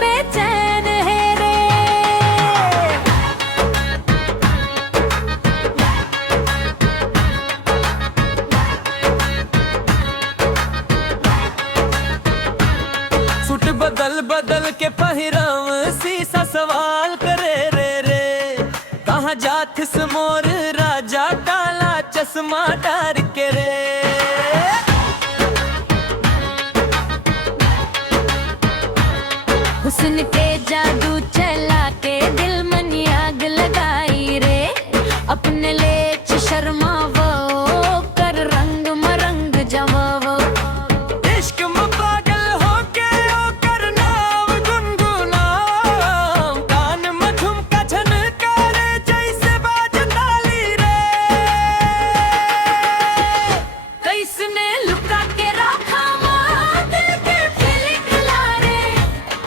बेचैन है रे। सूट बदल बदल के पहिराव शीशा सवाल करे रे रे। कहाँ जाथिस मोर राजा काला चश्मा डार के रे। हुस्न के जादू चला के दिल मन आग लगाई रे। अपने लेच शर्मा वो कर रंग मरंग जवा वो। इश्क में पागल होके ओ करना गुनगुनाओ। कान में झुमका झनकारे जैसे बाज ताली रे। कैसने लुका के रखा माँ दिल के फीलिंग ला रे।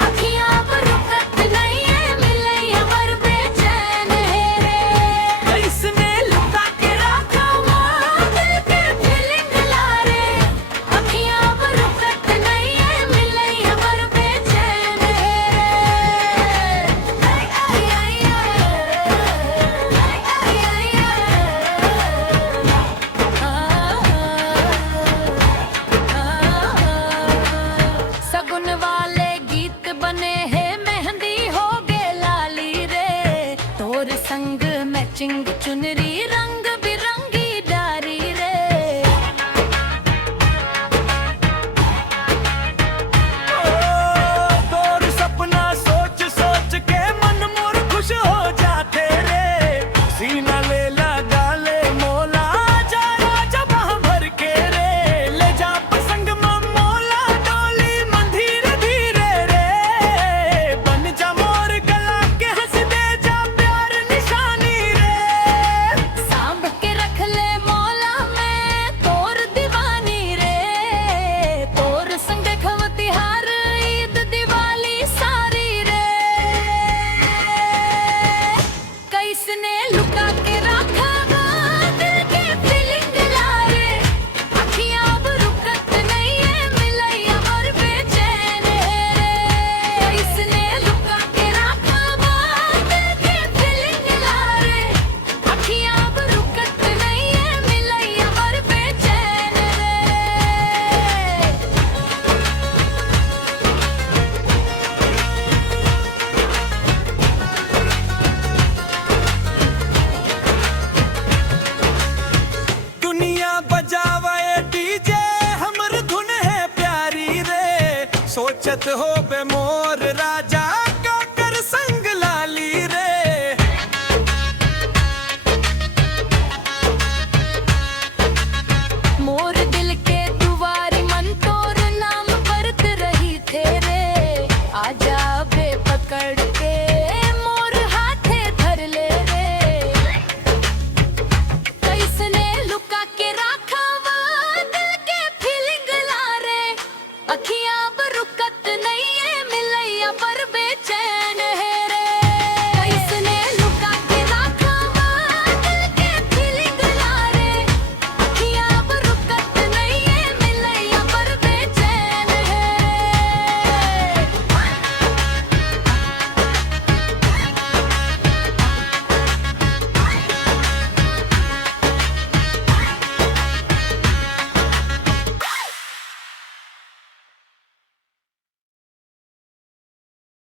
अखियाँ पर रुकत नहीं है मिले अमर बेचैन है रे। कैसने लुका के रखा माँ दिल के फीलिंग ला रे। अखियाँ पर रुकत नहीं है मिले अमर बेचैन है रे। आई आई सगुन वाले गीत बने हैं मेहंदी हो गे लाली रे। तोर संग मैचिंग चुनरी रंग बिरंगी डारी रे। तोर सपना सोच सोच के मन मोर खुश हो जाते रे। सीना ले लगा ले मोला जा राजा बाह भर के रे। ले जा पसंग में मोला डोली मन धीरे धीरे रे। बन जा मोर गला के हंस दे जा प्यार निशानी रे। सांभ के रख ले मौला मैं तोर दीवानी रे। तोर संग खवती हार ईद दिवाली सारी रे। कैसने लुका के रखा दिल के फीलिंग ला रे। अखियाँ अब रुकत नहीं है मिले अमर बेचैन है रे। कैसने लुका के रखा दिल के फीलिंग ला रे। अखियाँ अब रुकत नहीं है मिले अमर बेचैन रे। दुनिया बजावे डीजे हमर धुन है प्यारी रे। सोचत हो बे मोर राजा का कर संग लाली रे। मोर दिल के